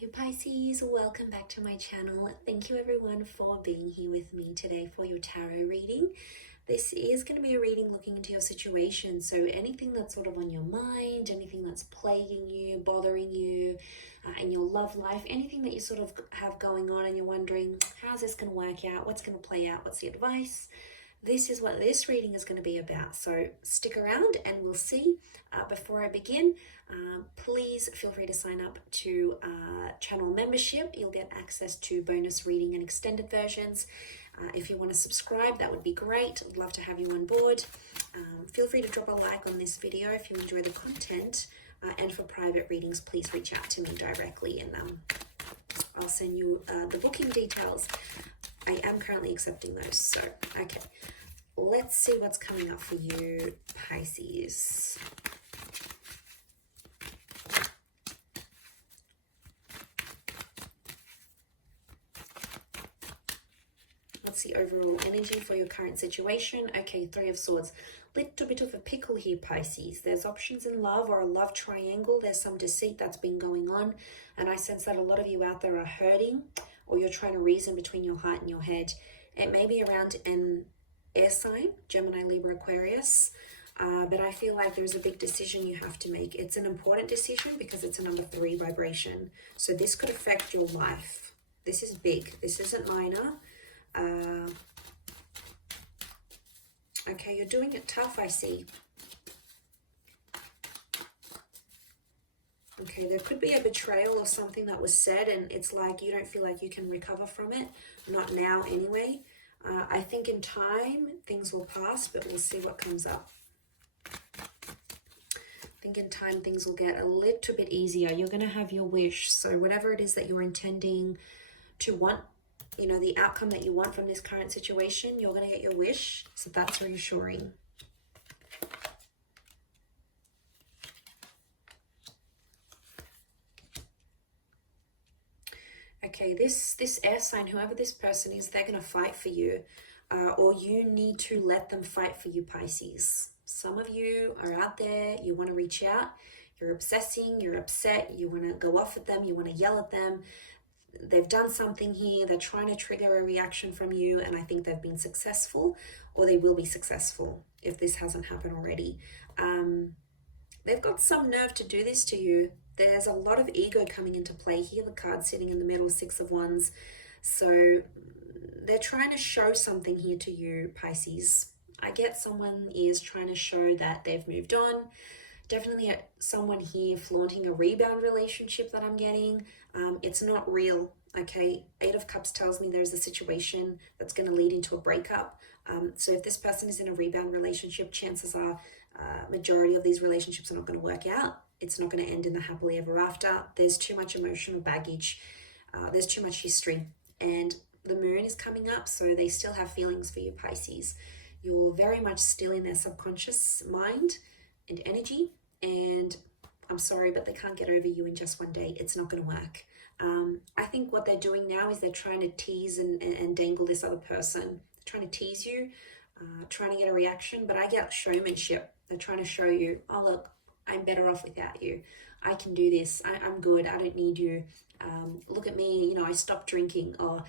Hey Pisces, welcome back to my channel. Thank you everyone for being here with me today for your tarot reading. This is going to be a reading looking into your situation. So anything that's sort of on your mind, anything that's plaguing you, bothering you in your love life, anything that you sort of have going on and you're wondering, how's this going to work out? What's going to play out? What's the advice? This is what this reading is going to be about. So stick around and we'll see. Before I begin, please feel free to sign up to channel membership. You'll get access to bonus reading and extended versions. If you want to subscribe, that would be great. I'd love to have you on board. Feel free to drop a like on this video if you enjoy the content. And for private readings, please reach out to me directly and I'll send you the booking details. I am currently accepting those. So, okay, let's see what's coming up for you, Pisces. What's the overall energy for your current situation? Okay, Three of Swords. Little bit of a pickle here, Pisces. There's options in love or a love triangle. There's some deceit that's been going on. And I sense that a lot of you out there are hurting, or you're trying to reason between your heart and your head. It may be around an air sign, Gemini, Libra, Aquarius. But I feel like there's a big decision you have to make. It's an important decision because it's a number 3 vibration. So this could affect your life. This is big. This isn't minor. Okay, you're doing it tough, I see. Okay, there could be a betrayal of something that was said and it's like you don't feel like you can recover from it. Not now anyway. I think in time things will pass, but we'll see what comes up. I think in time things will get a little bit easier. You're going to have your wish. So whatever it is that you're intending to want, you know, the outcome that you want from this current situation, you're going to get your wish. So that's reassuring. Okay, this air sign, whoever this person is, they're going to fight for you. Or you need to let them fight for you, Pisces. Some of you are out there, you want to reach out, you're obsessing, you're upset, you want to go off at them, you want to yell at them. They've done something here, they're trying to trigger a reaction from you, and I think they've been successful, or they will be successful if this hasn't happened already. They've got some nerve to do this to you. There's a lot of ego coming into play here, the card sitting in the middle, 6 of Wands. So they're trying to show something here to you, Pisces. I get someone is trying to show that they've moved on. Definitely someone here flaunting a rebound relationship that I'm getting. It's not real, okay? 8 of Cups tells me there's a situation that's going to lead into a breakup. So if this person is in a rebound relationship, chances are majority of these relationships are not going to work out. It's not going to end in the happily ever after. There's too much emotional baggage. There's too much history. And the moon is coming up, so they still have feelings for you, Pisces. You're very much still in their subconscious mind and energy. And I'm sorry, but they can't get over you in just one day. It's not going to work. I think what they're doing now is they're trying to tease and dangle this other person. They're trying to tease you, trying to get a reaction, but I get showmanship. They're trying to show you, oh, look, I'm better off without you. I can do this. I'm good. I don't need you. Look at me, you know, I stopped drinking. Or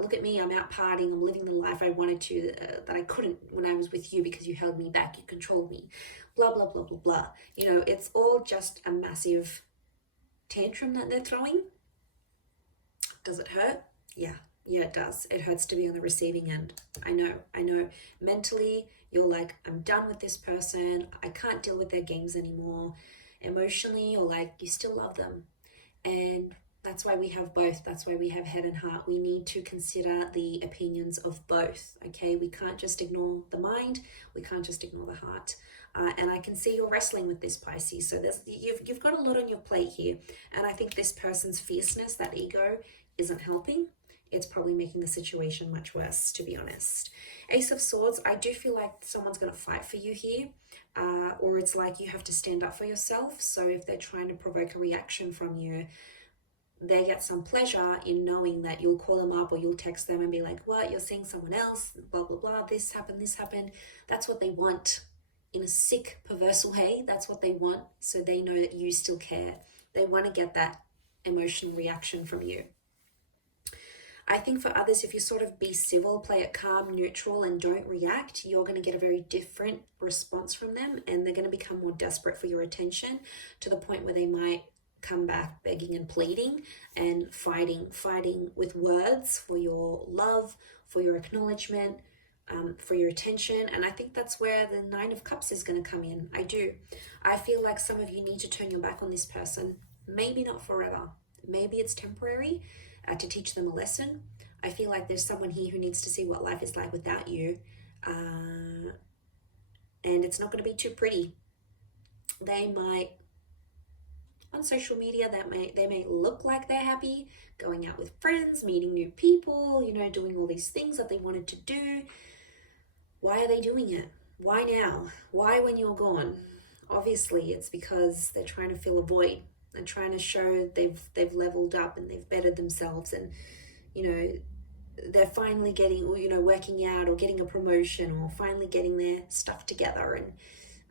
look at me, I'm out partying. I'm living the life I wanted to, that I couldn't when I was with you because you held me back. You controlled me. Blah, blah, blah, blah, blah. You know, it's all just a massive tantrum that they're throwing. Does it hurt? Yeah, it does. It hurts to be on the receiving end. I know. Mentally, you're like, I'm done with this person. I can't deal with their games anymore. Emotionally, you're like, you still love them. And that's why we have both. That's why we have head and heart. We need to consider the opinions of both, okay? We can't just ignore the mind. We can't just ignore the heart. And I can see you're wrestling with this, Pisces. So you've got a lot on your plate here. And I think this person's fierceness, that ego, isn't helping. It's probably making the situation much worse, to be honest. Ace of Swords, I do feel like someone's going to fight for you here. Or it's like you have to stand up for yourself. So if they're trying to provoke a reaction from you, they get some pleasure in knowing that you'll call them up or you'll text them and be like, what, you're seeing someone else, blah, blah, blah, this happened. That's what they want. In a sick, perverse way, that's what they want. So they know that you still care. They want to get that emotional reaction from you. I think for others, if you sort of be civil, play it calm, neutral, and don't react, you're going to get a very different response from them, and they're going to become more desperate for your attention, to the point where they might come back begging and pleading and fighting with words for your love, for your acknowledgement, for your attention. And I think that's where the Nine of Cups is going to come in. I feel like some of you need to turn your back on this person. Maybe not forever. Maybe it's temporary, to teach them a lesson. I feel like there's someone here who needs to see what life is like without you. And it's not going to be too pretty. They might, on social media, they may look like they're happy, going out with friends, meeting new people, doing all these things that they wanted to do. Why are they doing it? Why now? Why when you're gone? Obviously, it's because they're trying to fill a void. They're trying to show they've leveled up and they've bettered themselves, and they're finally getting, working out or getting a promotion or finally getting their stuff together,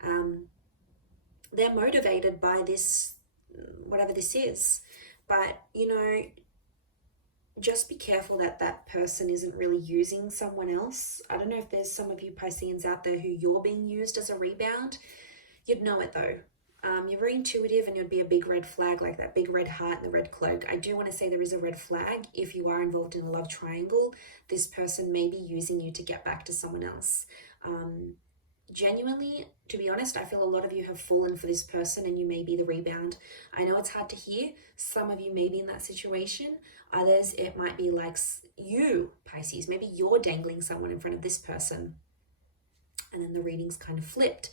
and they're motivated by this, whatever this is. But just be careful that that person isn't really using someone else. I don't know if there's some of you Pisceans out there who you're being used as a rebound. You'd know it though. You're very intuitive, and you'd be a big red flag, like that big red heart and the red cloak. I do want to say there is a red flag. If you are involved in a love triangle, this person may be using you to get back to someone else. Genuinely, to be honest, I feel a lot of you have fallen for this person, and you may be the rebound. I know it's hard to hear. Some of you may be in that situation. Others, it might be like you, Pisces. Maybe you're dangling someone in front of this person, and then the reading's kind of flipped.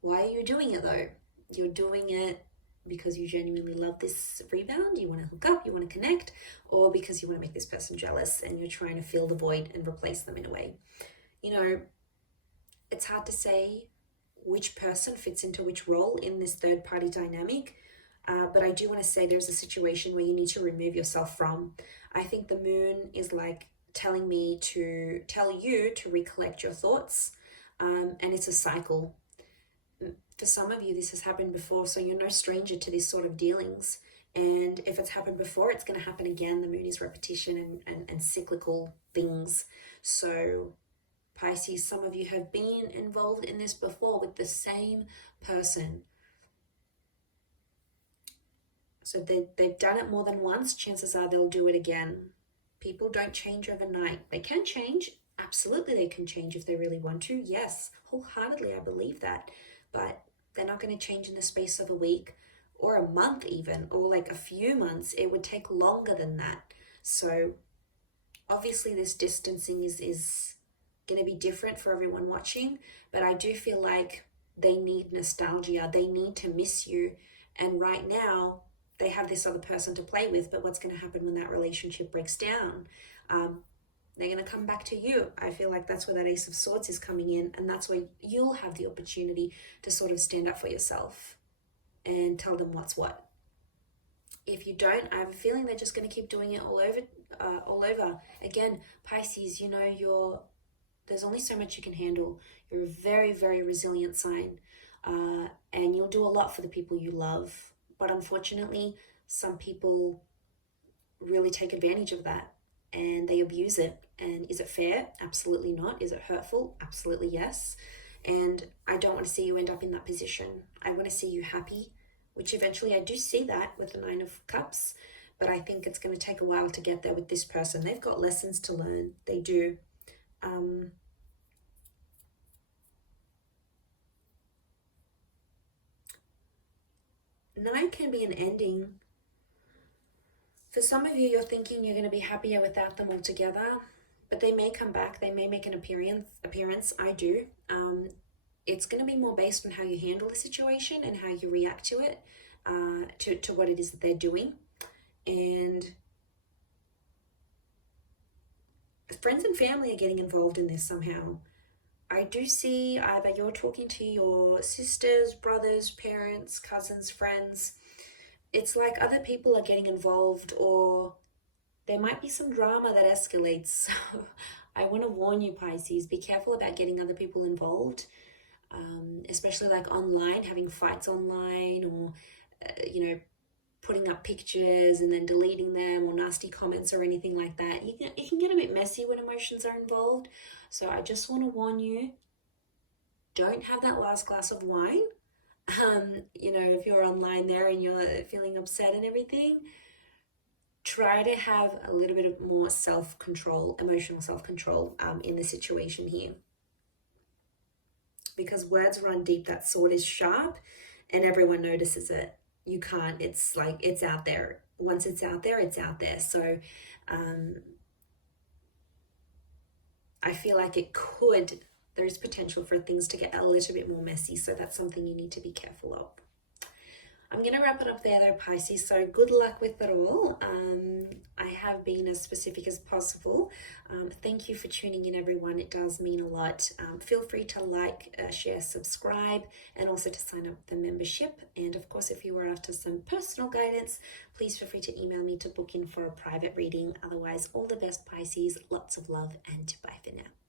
Why are you doing it though? You're doing it because you genuinely love this rebound, you want to hook up, you want to connect, or because you want to make this person jealous and you're trying to fill the void and replace them in a way. It's hard to say which person fits into which role in this third party dynamic, but I do want to say there's a situation where you need to remove yourself from. I think the moon is like telling you to recollect your thoughts, and it's a cycle. For some of you, this has happened before, so you're no stranger to this sort of dealings. And if it's happened before, it's going to happen again. The moon is repetition and cyclical things. So Pisces, some of you have been involved in this before with the same person. So they've done it more than once. Chances are they'll do it again. People don't change overnight. They can change. Absolutely, they can change if they really want to. Yes, wholeheartedly, I believe that. But they're not going to change in the space of a week or a month even, or like a few months. It would take longer than that. So obviously this distancing is going to be different for everyone watching, but I do feel like they need nostalgia. They need to miss you. And right now they have this other person to play with, but what's going to happen when that relationship breaks down? They're going to come back to you. I feel like that's where that Ace of Swords is coming in, and that's where you'll have the opportunity to sort of stand up for yourself and tell them what's what. If you don't, I have a feeling they're just going to keep doing it all over. Again, Pisces, there's only so much you can handle. You're a very, very resilient sign, and you'll do a lot for the people you love. But unfortunately, some people really take advantage of that and they abuse it. And is it fair? Absolutely not. Is it hurtful? Absolutely yes. And I don't want to see you end up in that position. I want to see you happy, which eventually I do see that with the Nine of Cups, but I think it's going to take a while to get there with this person. They've got lessons to learn. They do. Nine can be an ending. For some of you, you're thinking you're going to be happier without them altogether, but they may come back. They may make an appearance. I do. It's going to be more based on how you handle the situation and how you react to it, to what it is that they're doing. And friends and family are getting involved in this somehow. I do see either you're talking to your sisters, brothers, parents, cousins, friends. It's like other people are getting involved, or there might be some drama that escalates. So I want to warn you, Pisces, be careful about getting other people involved, especially like online, having fights online, or, putting up pictures and then deleting them, or nasty comments or anything like that. It can get a bit messy when emotions are involved. So I just want to warn you, don't have that last glass of wine. If you're online there and you're feeling upset and everything, try to have a little bit more self-control, emotional self-control in the situation here. Because words run deep, that sword is sharp and everyone notices it. You can't, it's like, it's out there. Once it's out there, it's out there. So I feel like there's potential for things to get a little bit more messy. So that's something you need to be careful of. I'm going to wrap it up there though, Pisces. So good luck with it all. I have been as specific as possible. Thank you for tuning in, everyone. It does mean a lot. Feel free to like, share, subscribe, and also to sign up for the membership. And of course, if you are after some personal guidance, please feel free to email me to book in for a private reading. Otherwise, all the best, Pisces. Lots of love, and bye for now.